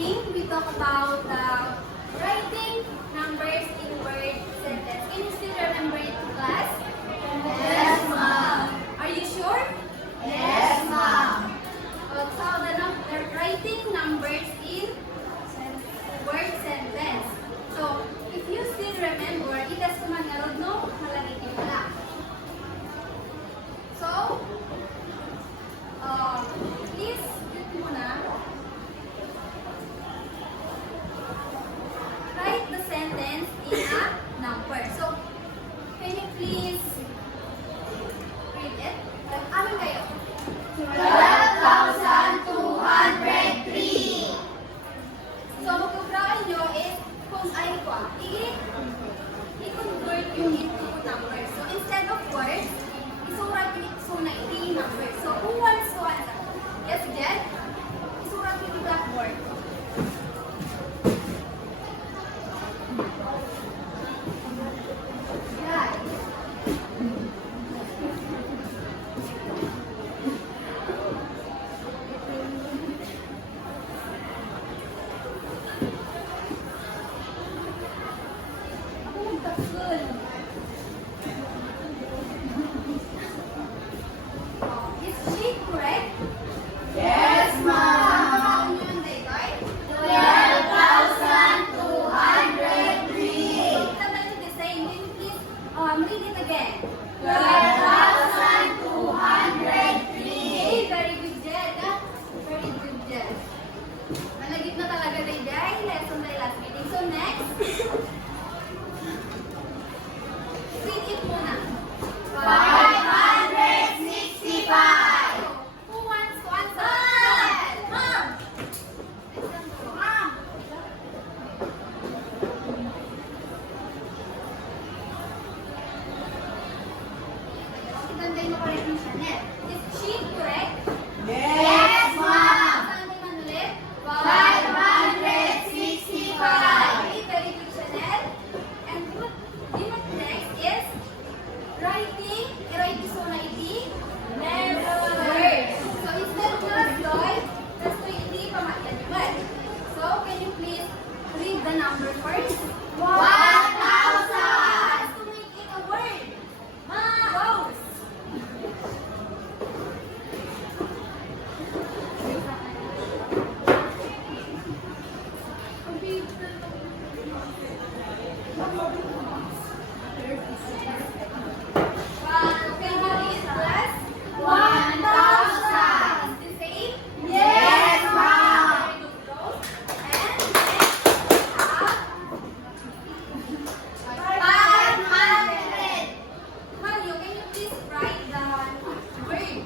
writing, we talk about writing numbers in word sentence. Can you still remember it, class? Yes, ma'am. Are you sure? Yes, ma'am. So the writing numbers in word sentence. So if you still remember, itas ko mangarod no, malagiti mo lang. So, please, dito muna. Write the sentence in a number. So, can you please read it? Amin kayo. 12,203. So, magkubrakan nyo is kung ay ko, i-convert yung into numbers. So, instead of words, isurat yung ito na iti numbers. So, kung once to answer. Yes, Jen? Isurat yung iti blackboard. Yan. Ako magtakul. Is she correct? Yes, ma'am. Ano yung daytay? 12,203. Sometimes the same. Can you please read it again? 12,203. Very good, Jed. Very good, Jed. Malagip na talaga day day. Lesson day last meeting. So next, read it muna. 565. Who wants to answer? Mom! Mom! Itanday mo pa rin yung Chanel. Is she correct? Yes, ma'am. Saan mo man ulit? 565. Okay, very good, Chanel. And what next is writing. I-write so na iti. Words. So instead of doy, tas to iti pamatyaniman. So can you please read the number first? 1,000. To make it a word. Rose. Can you read class? 1,000. Is the same? Yes, ma'am. Very good, Rose. And next we have 500. Mario, can you please write the word? Okay,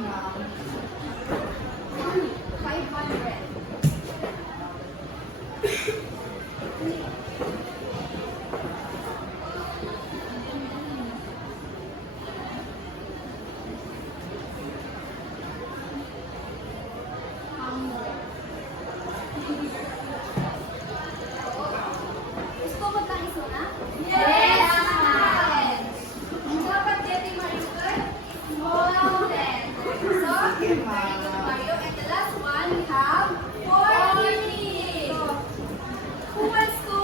ma'am. 500. Gusto mo tayo na? Yes, ma'am. Dapat getting Mario mountain. So, very good, Mario. And the last one, we have 40. Who wants to,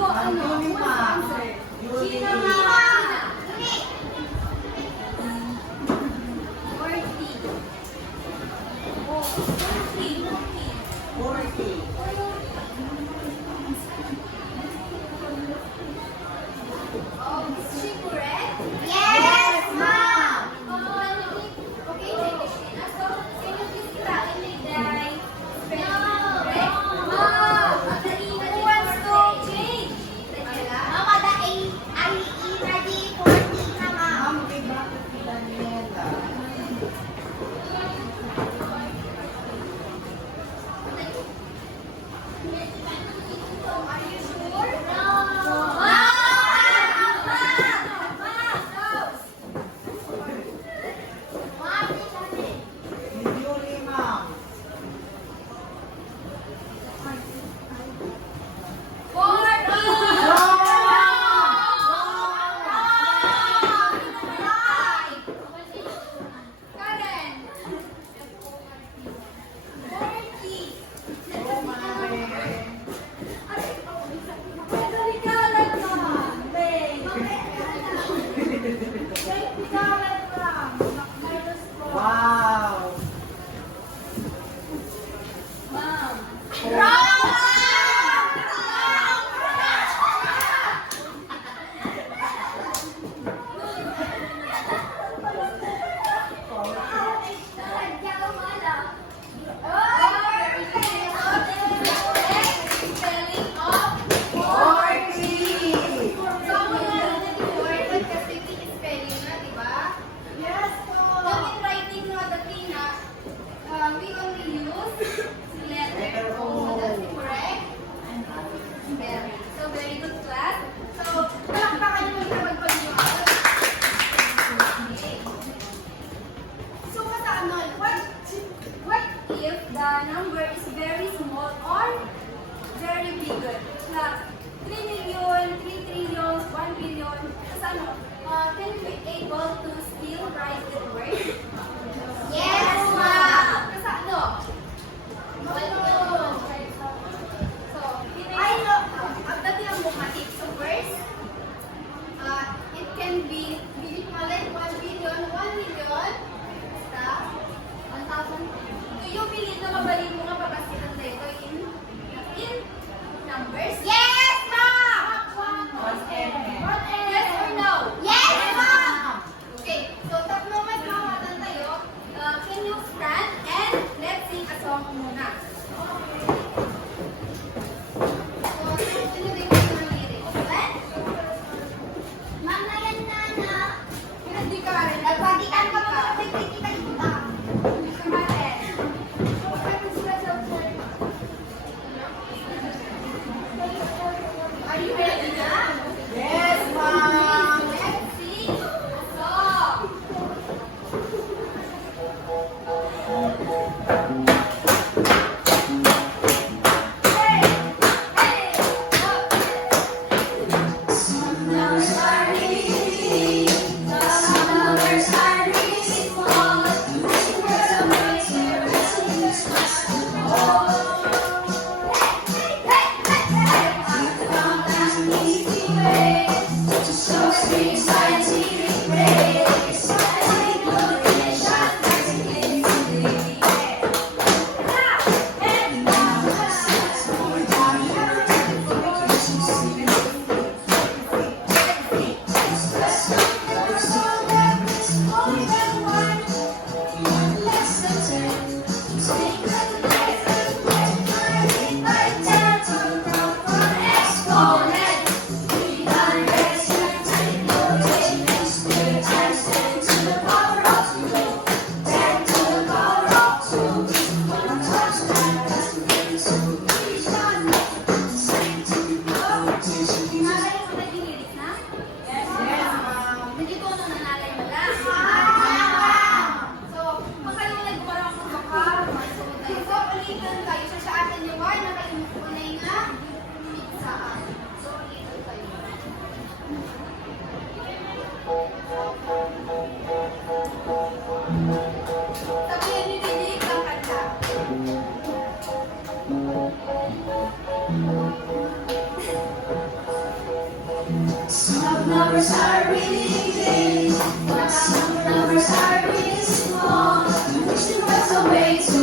Some numbers are really big, but some numbers are really small. We wish there was a way to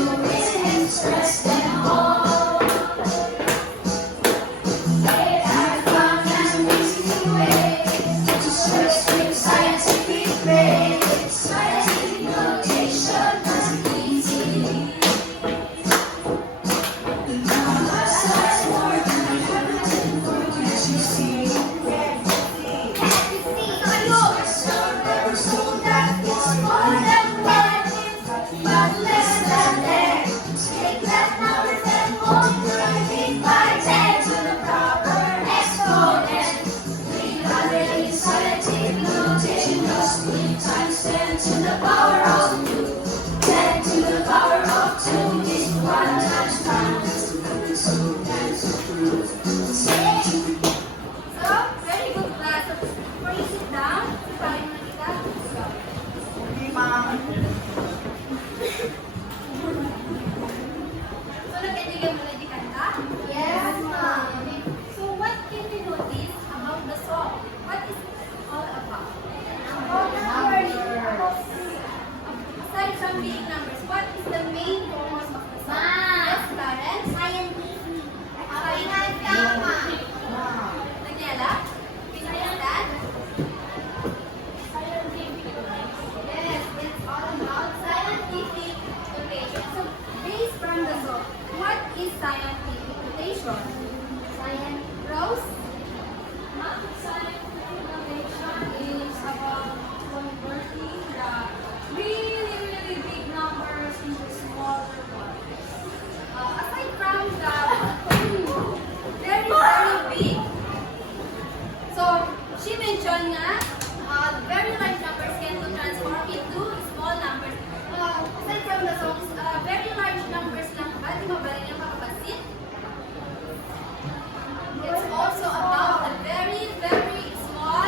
express them all. There are fun and easy ways to search with scientific ways. Scientific notation is easy. The numbers are more than I have for you to see. To the power of 2, 10 to the power of 2 is 1 times times. So, very good class. So, before you sit down, sasabihin mo na kita. Okay, ma'am. So, nag-enjoy mo na di kanta? Yes, ma'am. So, what can you notice about the song? What is it all about? Aside from being numbers, what is the main purpose of the song? Yes, Karen? Scientific. Daniela? Can you understand? Yes, it's all about scientific notation. So, based from the song, what is scientific notation? Rose? Scientific notation is about converting the really big numbers into smaller ones. Aside from the very big. So, she mentioned nga, very large numbers can be transformed into small numbers. Aside from the songs, very large numbers lang ba? Di ba rin yung makabasit? It's also about the very small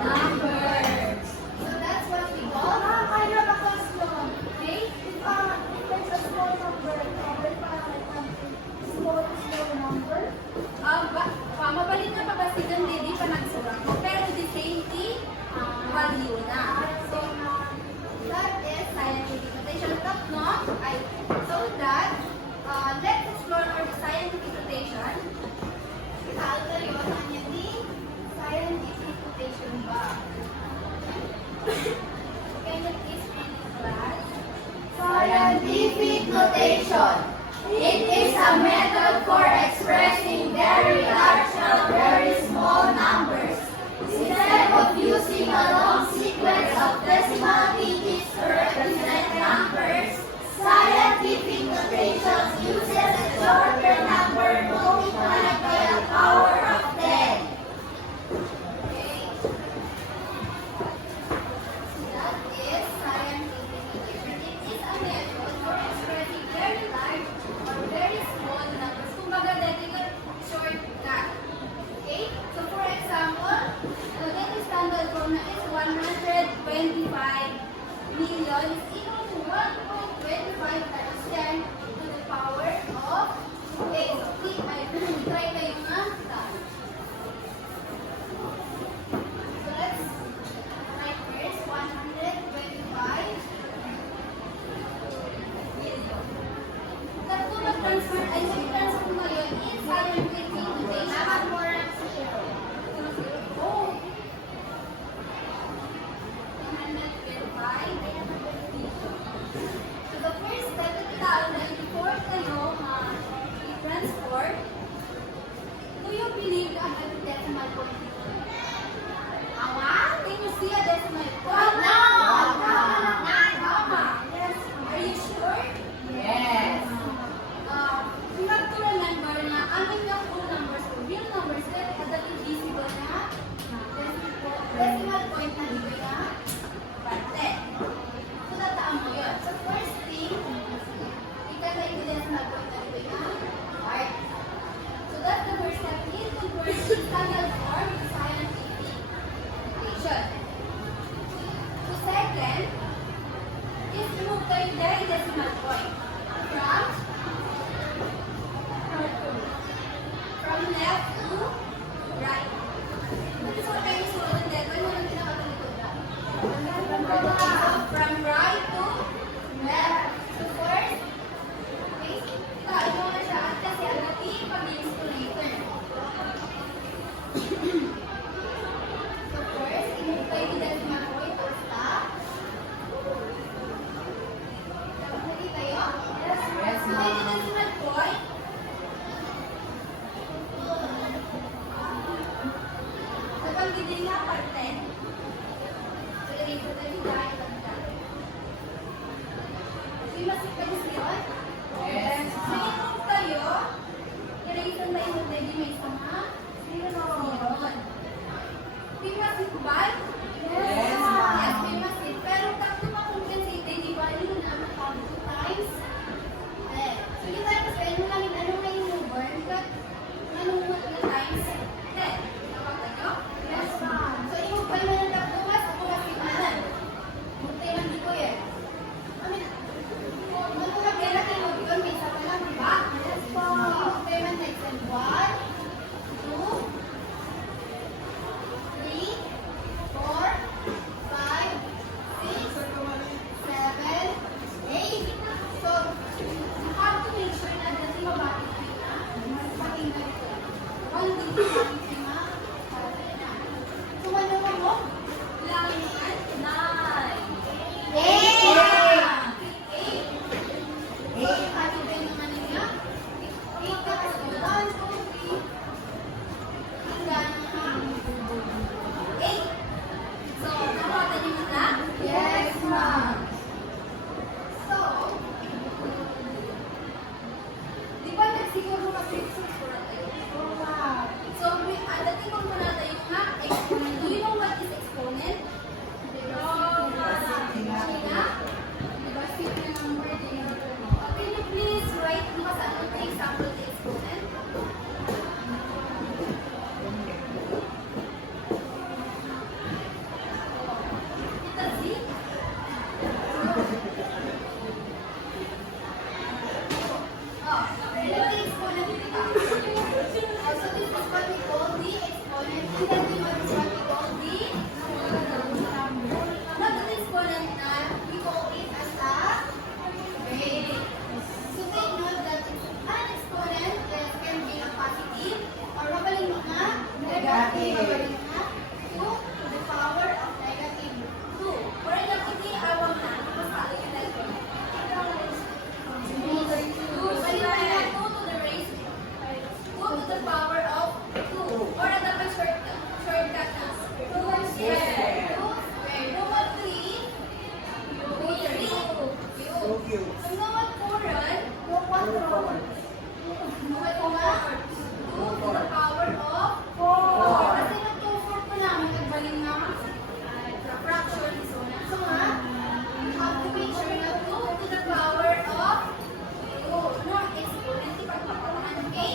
numbers. So that's what we call. I have a question. Okay? There's a small number. Small number. Mabalit na pabasigan din pa nagsulat ko. Pero the same value na. So, that is scientific notation. Top no? So that, let's explore our scientific notation. Kalkaliwatan niya di scientific notation ba? Can you please read it, class? Scientific notation. It is a method for expressing very large and very small numbers. Instead of using a long sequence of decimal digits to represent numbers, scientific notation uses a shorter number multiplied by a power of 10. That is scientific notation. It is a method for expressing very large or very small numbers. Kumbaga, dati ka shortcut. Okay? So, for example, dati standard form na is 125 million is equal to 1.25 times 10 to the power of 8. So, try kayo nga. So, let's write first 125 million. Kung mag-transfer, ay mag-transfer mo yun in scientific notation. Oh. 125 million. So, the first step na tinaon na before kayo i-transform, do you believe that a decimal point is Awa? Can you see a decimal point? No. Tama. Yes. Are you sure? Yes. You have to remember na amin yung whole numbers o real numbers that invisible na decimal point na iba na parte. So, tataan mo yun. So, first thing, ikata yung decimal point na iba na part. So, that's the first step is converting standard form to scientific notation. So, second is remove kayo there yung decimal point from Sumanunod mo? Langan, 9. So, nakakata niyo na? Yes, ma'am. So, di ba nagsiguro kasi exponent tayo? So, dating kung muna tayo nga, exponent. Do you know what is exponent? China? Diba, simple number din. Can you please write mo sa ano the example of the exponent? Kita Z? Oh, ano the exponent kita? So this is what we call the exponent. And then this one is what we call the number. What is the exponent na? We call it as a base. So take note that an exponent can be a positive or mabaling mga negative. Mabaling mga 2 to the power of negative. 2. For example, di awang na, masali yung letter. 2. Balik na 2 to the raise 2 to the power of 2. Or ang dapat shortcut na 2 square. 2 square. Number 3. 3. Ang number 4, Yung 4. number 2 to the power of 4. Kasi nag 2 4 pa namin, nagbaling na fraction. So nga, You have to make sure na 2 to the power of 2. No, exponent. Ipagpapalaman, okay?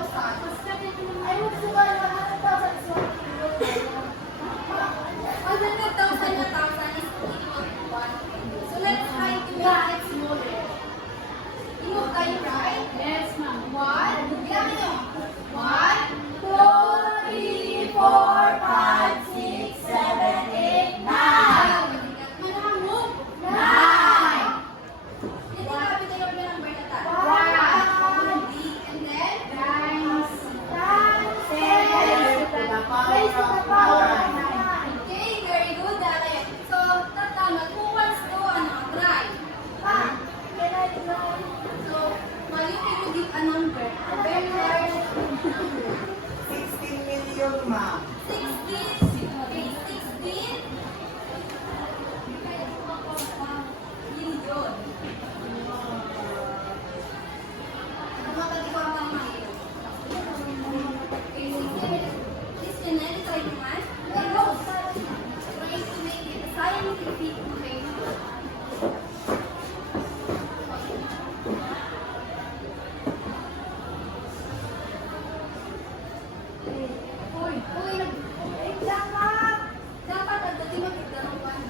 I would say 100,000 is 1 kilo. 100,000 na 1,000 is equal to 1. So let's try to make it smaller. Remove tayo, right? Yes, ma'am. 1. Bilangin nyo. 1, 2, 3, 4, 5, 6, 7, 8, 9. Manamog. 9. Hindi kapit tayo ng number na tayo. 1. And then, Times 10 to the power of 9. okay, very good. Okay. So, tatama. Who wants to try? So, Mayu, can you give a number? A very large number. 16 million, ma'am. 16. Okay, 16. Million. Tumatati ko ang pangmayo. Okay, 16. Listen, let's try naman. Go. Try to make it scientific notation. Uy, dapat at dati magkakaroon ka ng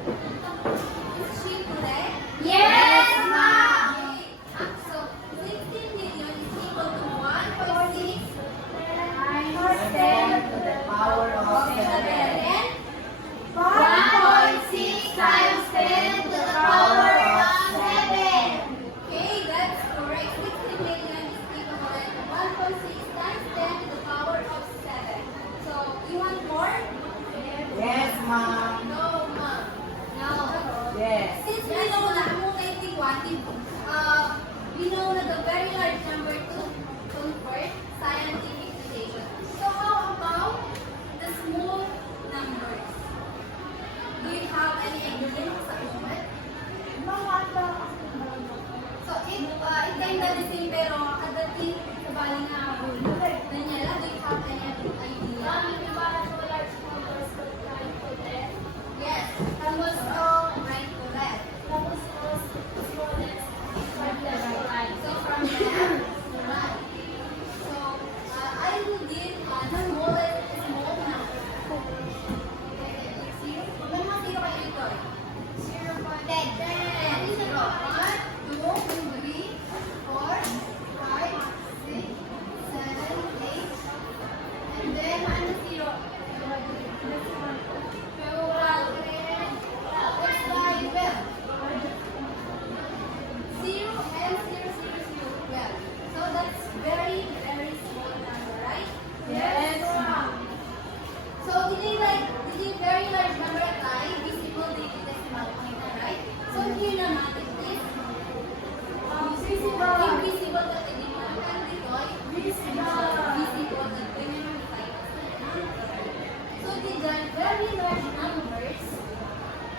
Is she correct? Yes, ma'am. Okay. So, 16 million is equal to 1.6 Times 10 to the power of 7. Then, 1.6 times 10 to the power of 7. okay, that's correct. 16 million is equivalent to 1.6 times 10 to the power of 7. So, you want more? Yes, ma'am. No, ma'am. No. Yes. Since we know na ang 91, we know na the very large number to convert scientific notation. So how about the small numbers? Do you have any idea sa moment? So it kinda the same pero adating sa bali na Daniela, do you have any idea? Yes, almost right to left. So from left to right. So I will give the small number. Okay, zero. May mga zero kayo ito. 10. 0. 1, 2, 3, 4, 5, 6, 7, 8. And then ano zero? 12. Let's try 12. 0 and 0, 0, 0, 12. So that's very, very small number, right? Yes, ma'am. So this very large number ay visible digit decimal point na, right? So here naman it is invisible na decimal and dito ay visible na ganyan ang size. So these are very large numbers.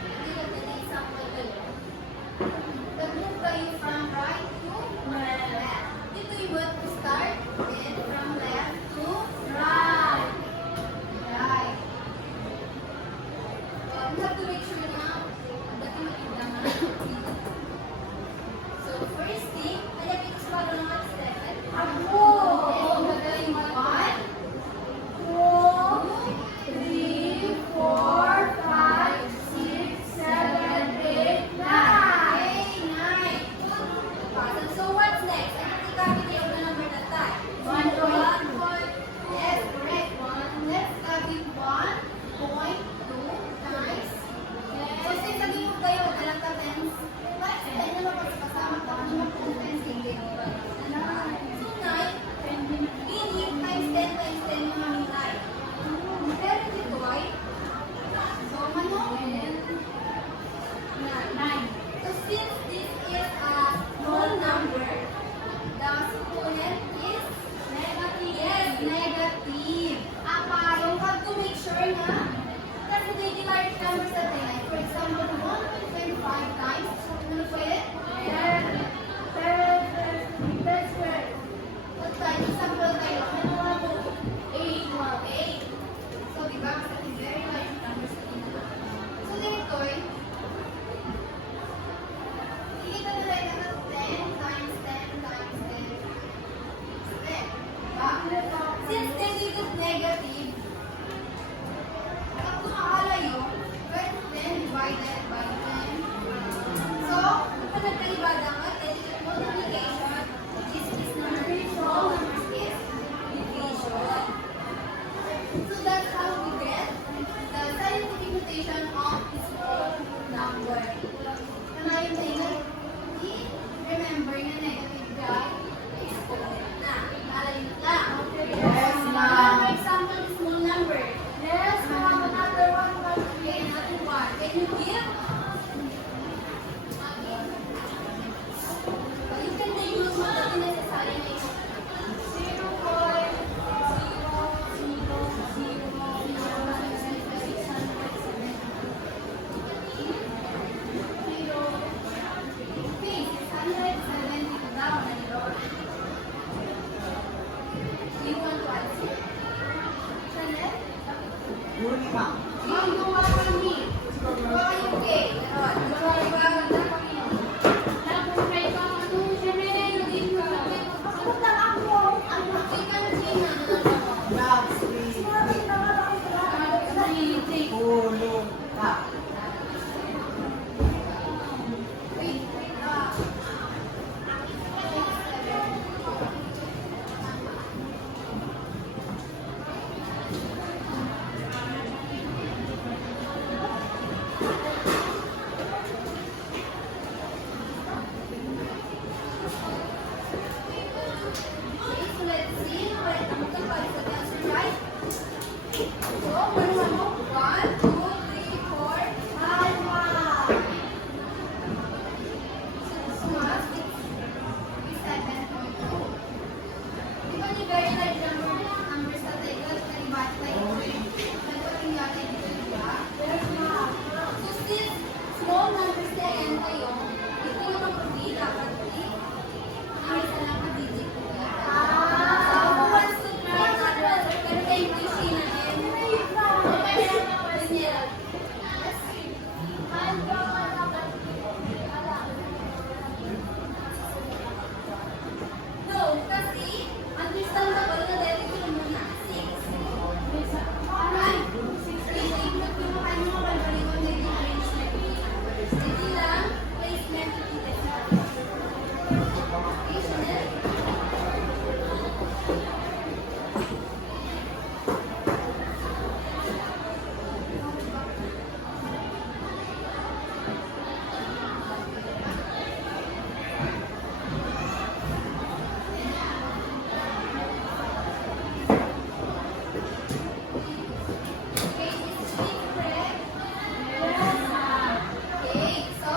Dito na example kayo. Nag-move kayo from right to left. Dito you want to start with from left to right. Right. You have to make sure na dati makita na. So first thing, hanapin ko sa mga step. Ako. Magaling mo. 1, 2, 3, 4, 5, 6, 7, 8, 9. okay, 9. So what's next? I have to copy the other number that time. 1 1 yes, correct. 1. Let's copy 1.2 times. So since naging mo kayo, alam ka tens. What's 10 naman kasi kasama ka naman kung tens hindi. So 9, meaning times 10 times 10 yung aming 9. Pero dito ay, so ano? 9. So since this is a small number, the exponent is negative. Yes, negative. So you have to make sure na kasi the large numbers natin, like for example, 1.25 times, ano pwede? 10. Huli, ma'am. Ma'am, gawa kami. Gawa kayo, okay. Ganon. Gawa kami. Nag-try ka ano, syempre na yung game ka. Ako lang ako. Ang makikita Gina. Love, sweet, hulog ka. Wait, okay, so let's see. What ang kapal sa answer, right? So, ano mo? 1, 2, 3, 4, 5. Sumas, 7.2. Di ba ni very large numbers na tayo, kalibat like nagpating natin dito, di ba? So, since small numbers na yan tayo, ito yung mag-read, dapat ang isa lang ka-digit po yan. So, who wants to try another answer? Pero kayo po yung Sheena and Daniela. No, kasi understandable na dahil ito muna. 6. Alright. I-take mo kayo mga balbalikon na yung arrangement. Hindi lang placement of the okay, Chanel? Okay, is she correct? Okay, so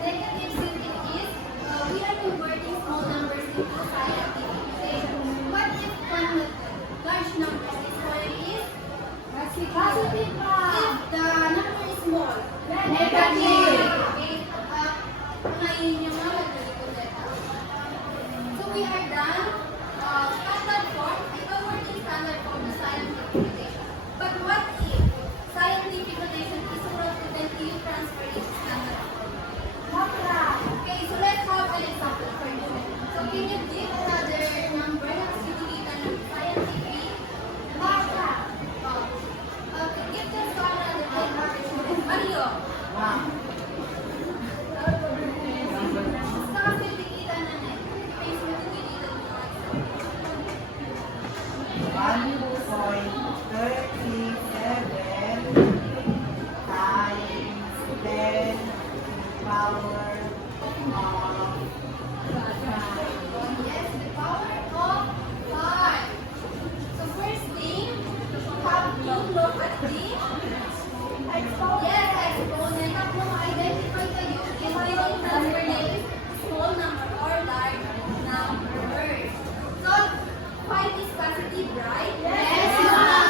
negative symbol is we are converting small numbers into scientific notation. What if one large number is smaller is? Positive. If the number is small, Negative. Okay, ngayon yung mga so we are done. Standard form, ito working standard form na scientific notation. But what if scientific notation is written then you transfer it to standard form? Okay, so let's have an example for you. So can you give another number na kasi nakikita ng scientific? Okay, give this to another student. Mario. Ma'am. Basta kasi nakikita na na eh. Face mo nakikita mo. 1.37 times 10 power of Yes, the power of 5. So first thing, have to look at the exponent. Yes, exponent. Have to identify kayo if yung number na is small number or large number. So, 5 is positive, right? Yes, ma'am.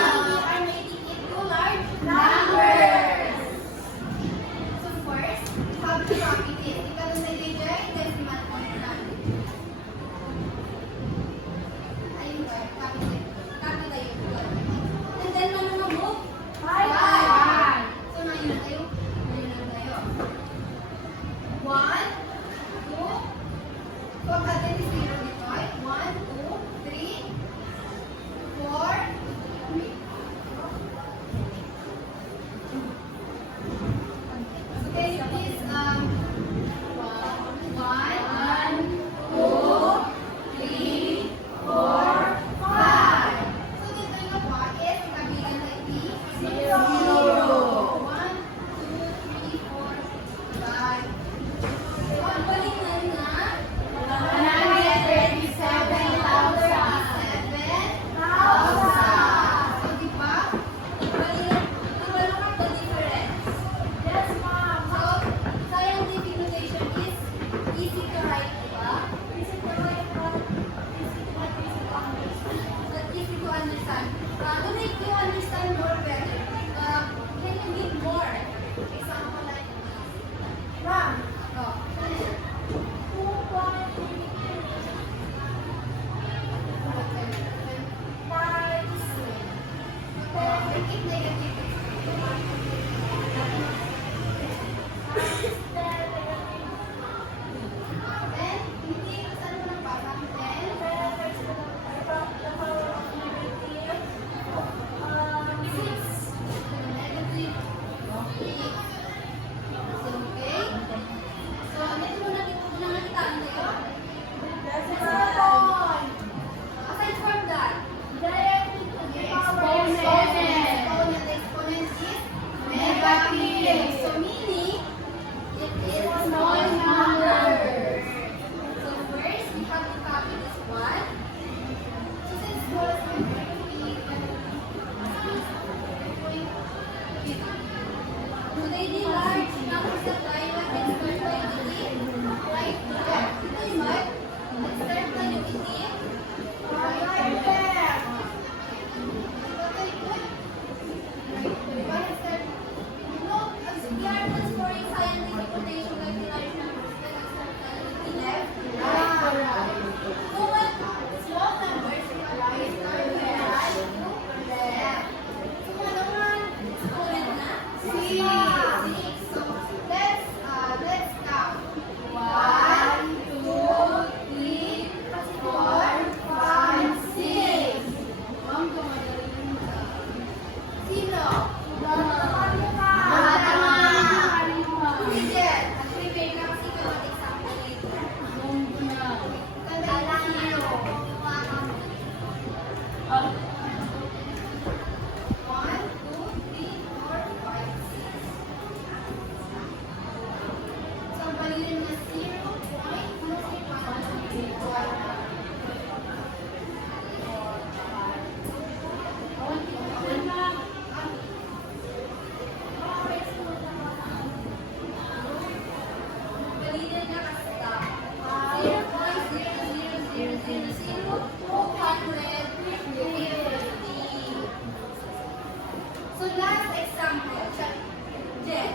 So last example, Jen.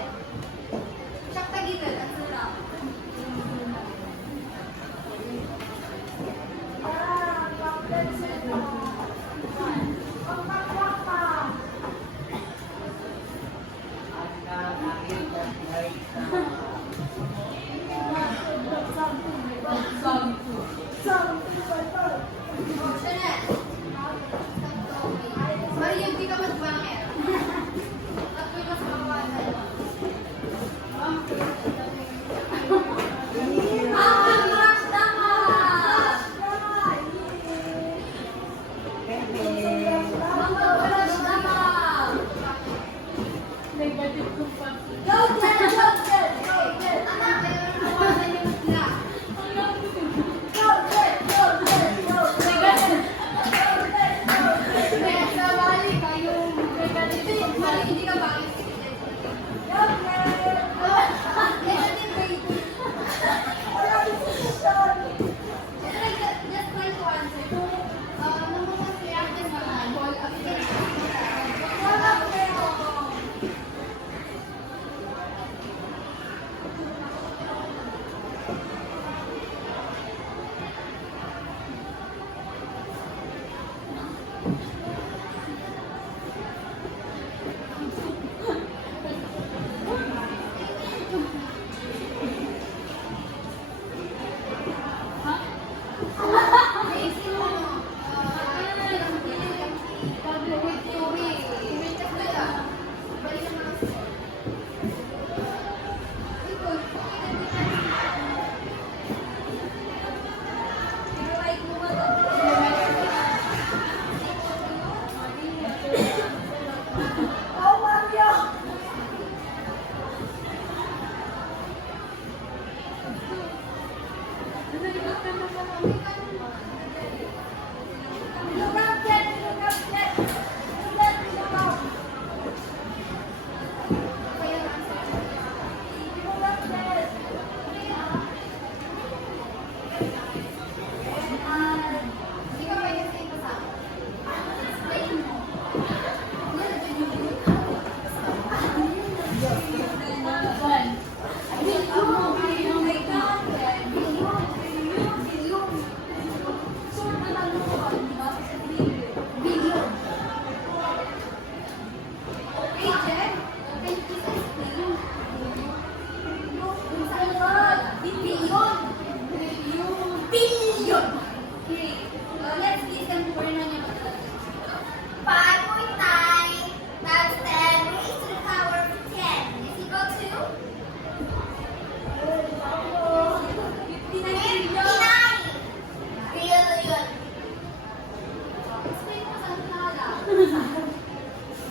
Check tagitan at sarap. Chanel. Maria, hindi ka magbangit. At may mas kawasan. Crush tama! Crush tama! Go, Jen! Go, Jen! Go, Jen! Anak, mayroon kawasan yung bigla. Go, Jen! Go, Jen! Go, Jen! Hindi ka bangit. Go, Jen! Negative rating. Just try to answer. Nung mga reactions naman, call after. Wala ko pero.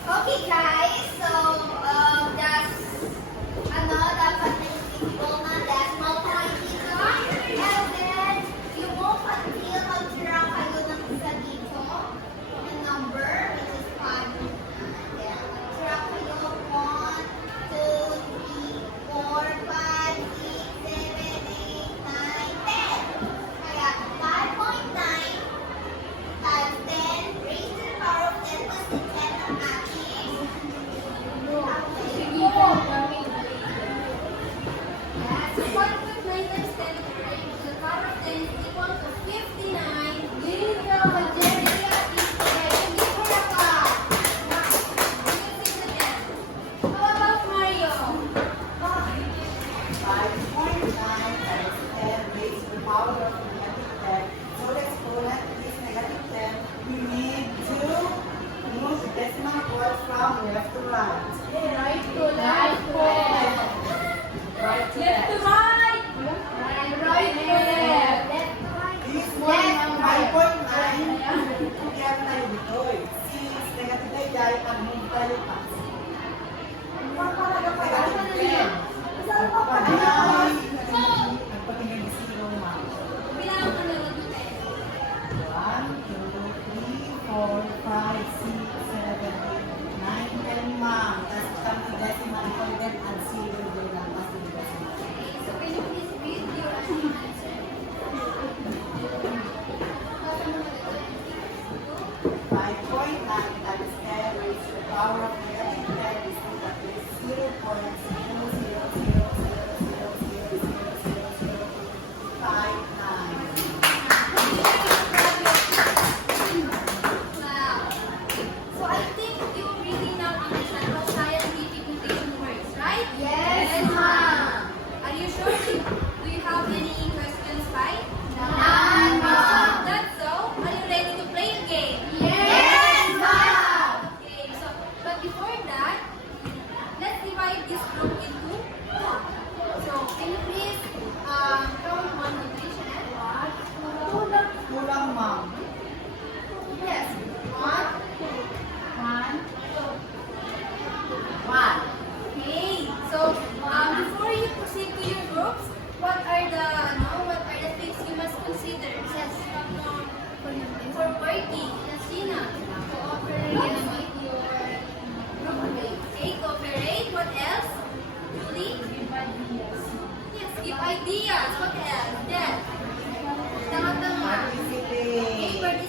Okay guys, so that's dapat nag-isipol na decimal point dito. And then, you won't until magtira kayo ng isa dito. The number, which is 5. Then, magtira kayo 1, 2, 3, 4, 5, 6, 7, 8, 9, 10. Kaya, 5.9 times 10 raised to the power of 10 plus 10 ang ating Yes, 1.9 times 10 to the power of 10 is equal to 59. Bingo! Jerry, hindi ko na pa. How about Mario? 5.9 times 10 raised to the power of negative 10. So let's go at this negative 10. We need to move the decimal point from left to right. Right to left. Right to Left to left. right. Right to left. This one ang 5.9. Kaya tayo dito eh. Since negative ay ang move tayo pa. Negative 10. Nagpatingin ni zero ma. Bilang ka na lang dito. 1, 2, 3, 4, 5, 6, 7, 8, 9, 10 ma'am. Tapos kami decimal point then add zero din lang mas yung decimal. So, can you please read your answer? lang, ma'am. Yes. One. One. One. Okay. So, before you proceed to your groups, what are the things you must consider? Yes. For working, Sina. Cooperate with your group. Okay, cooperate. What else? Julie? Yes, give ideas. What else? Then, tama-tama. Okay, Participate.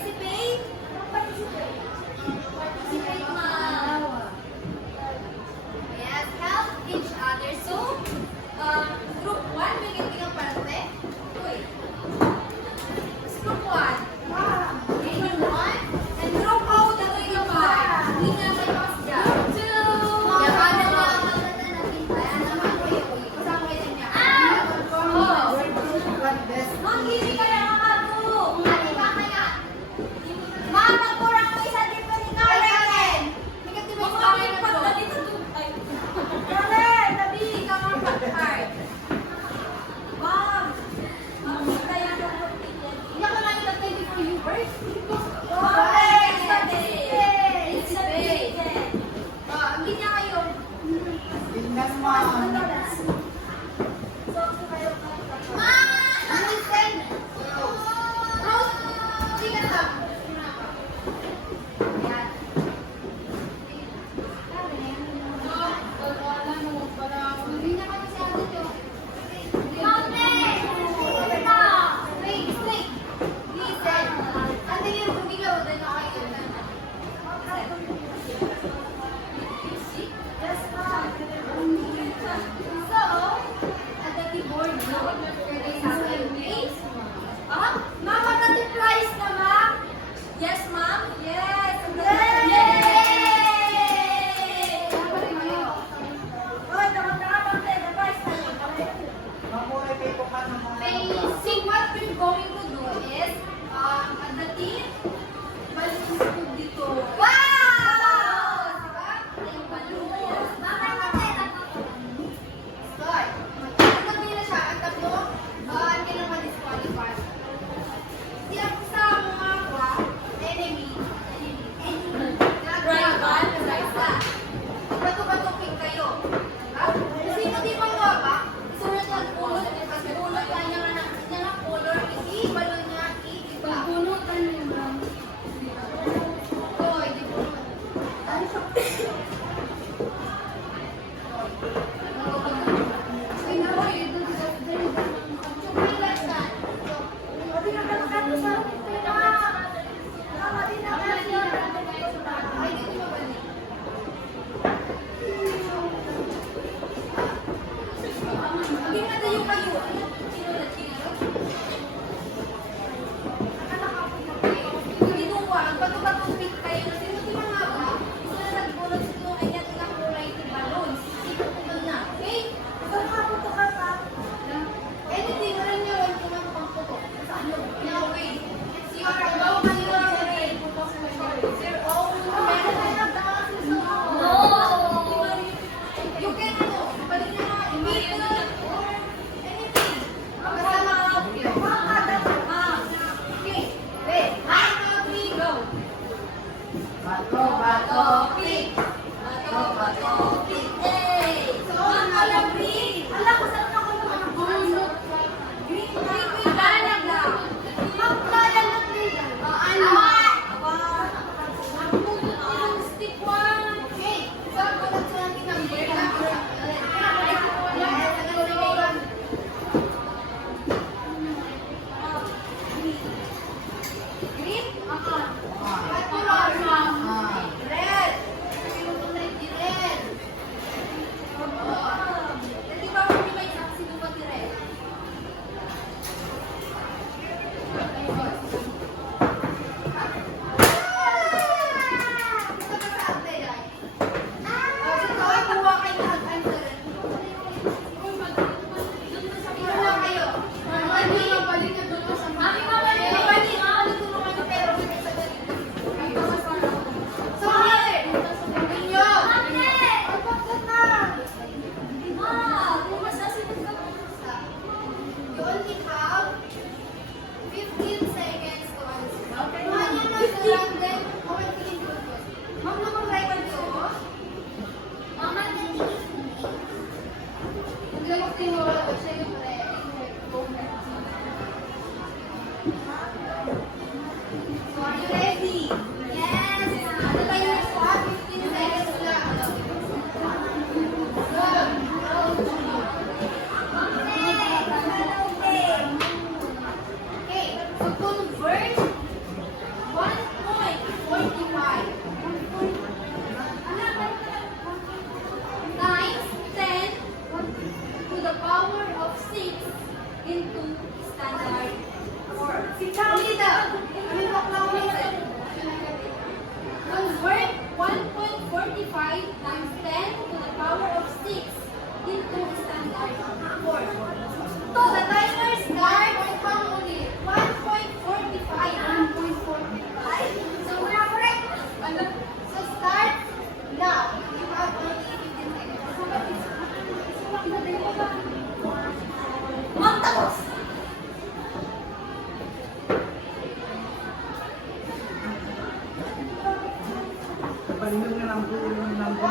number.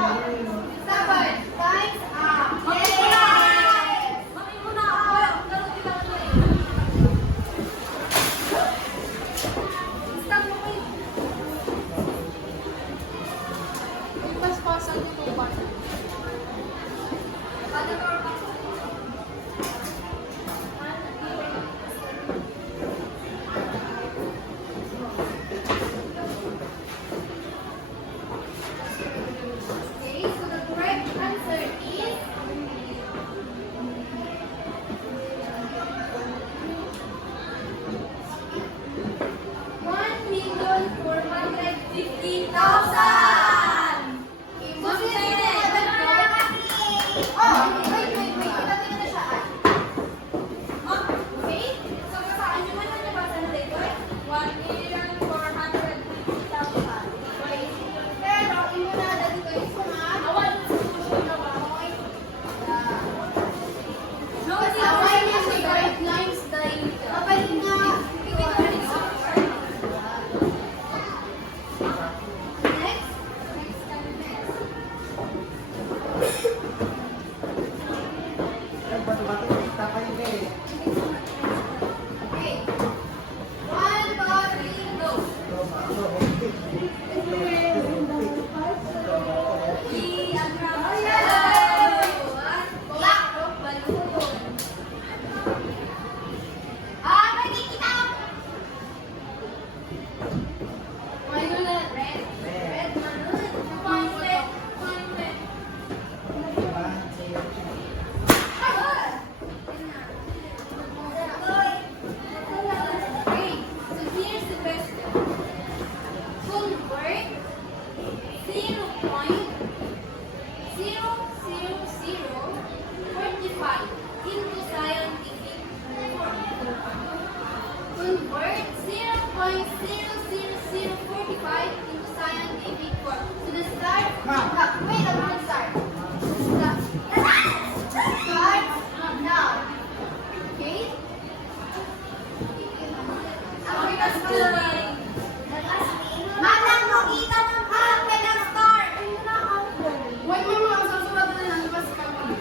Seven. Time's up. Mami muna ako. Laro kita ko eh. Stop mo kayo. Pas-pasan dito ba? Ada ko pa. Okay, so the correct answer is 1,450,000! Oh, wait. Kita na siya. Okay? So, kasaan nyo man ang nabasa na dito? 1,450,000. Pero, imo na dito yung mga Awal ng solution na ba? No, Awal niya si correct lines dahil ka. kapag na next. Bato-bato, kita kayo eh. Okay. 1, 2, 3, go. Into scientific form. Convert 0.00045 into scientific form. So the start. Wait, I'm gonna start. Start now. Okay? Manang mo kita ng kape ng start. Wait, mama, ang sasulat na lang ba sa kami?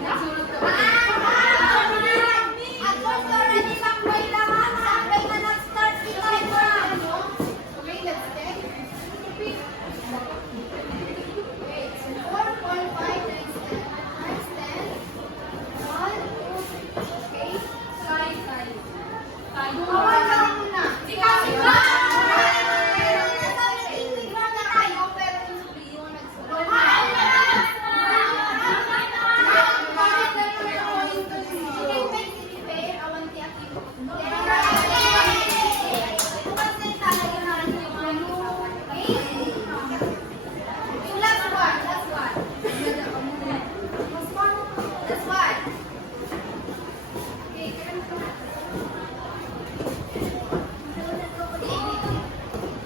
Nasulat ka ba? Okay, let's take. Wait, so 4.5 times 10. Okay. Awal ka rin muna. Sika!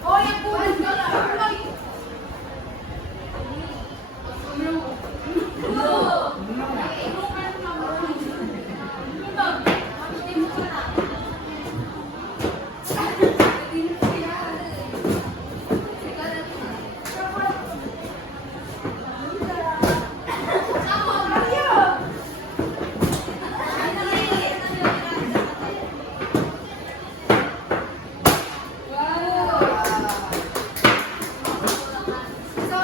Oh, yung buwan ka lang! So,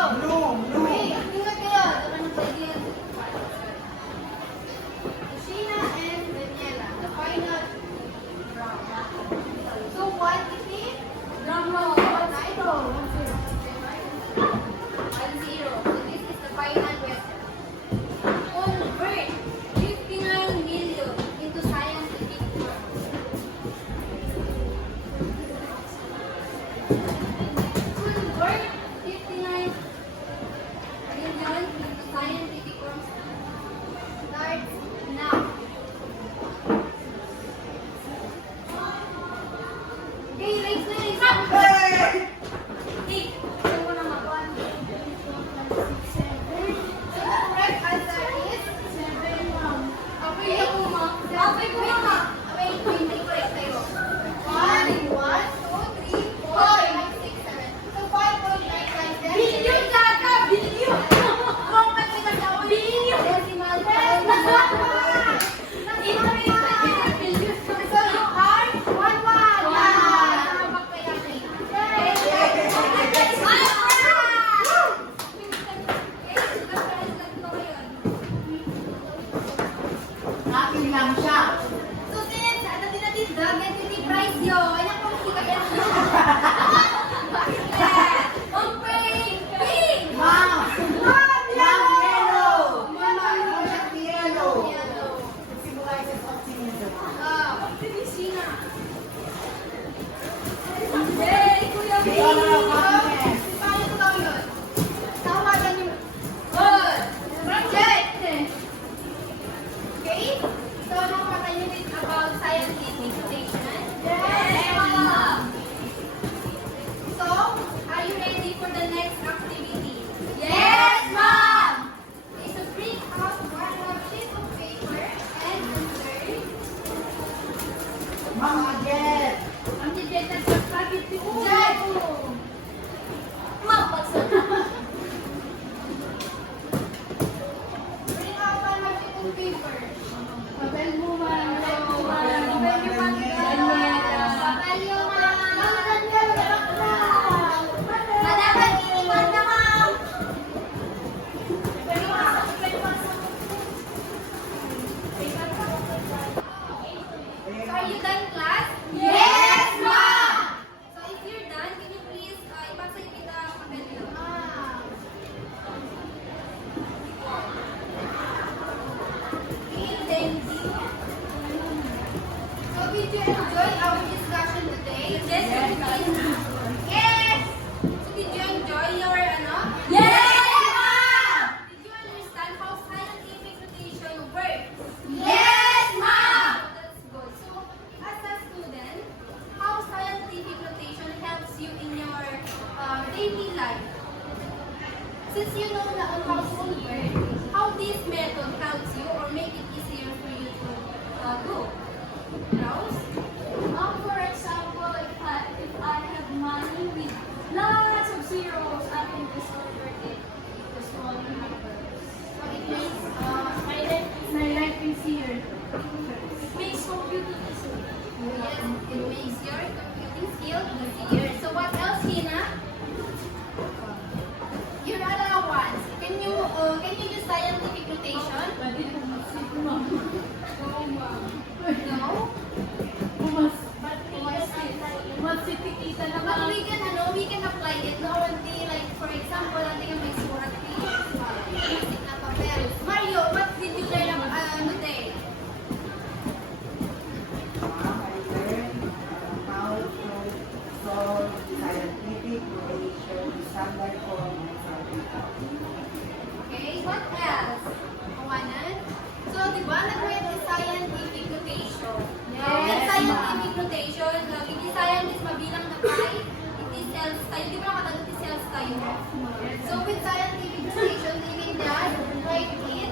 okay, ingat kayo. Sheena and Daniela, the final round. So, what is it? Title. 1-0. So this is the final question. Convert 59 million into scientific terms. Convert 59 million into scientific terms. Start now. Okay, raise na raise. Hey! Ito mo naman. So, the correct answer is 7. Okay, ako ma. Okay ko ma. Wait, correct tayo. 1, 2, 3, 4, 5, 6, 7. So, 5.9 Since you know na on how to convert, how this method helps you or make it easier for you to do? Rose? For example, if I have money with lots of zeros, I can just convert it to small numbers. So it makes my life easier. It makes computing easier. Yes, it makes your computing skill easier. So what else, Hina? Your allowance. Can you use scientific notation? No? But we can apply it na only like for example, natin yung may surat dito. Plastic na papel. Mario, what did you learn today? I learned how to solve scientific relation to standard form and Okay, what else? Kawanan? So, di ba, nag-read the scientific notation. With scientific notation, hindi scientist mabilang na pi, it is cells tayo. Di ba nakatagot is cells tayo? So, with scientific notation, we can just write it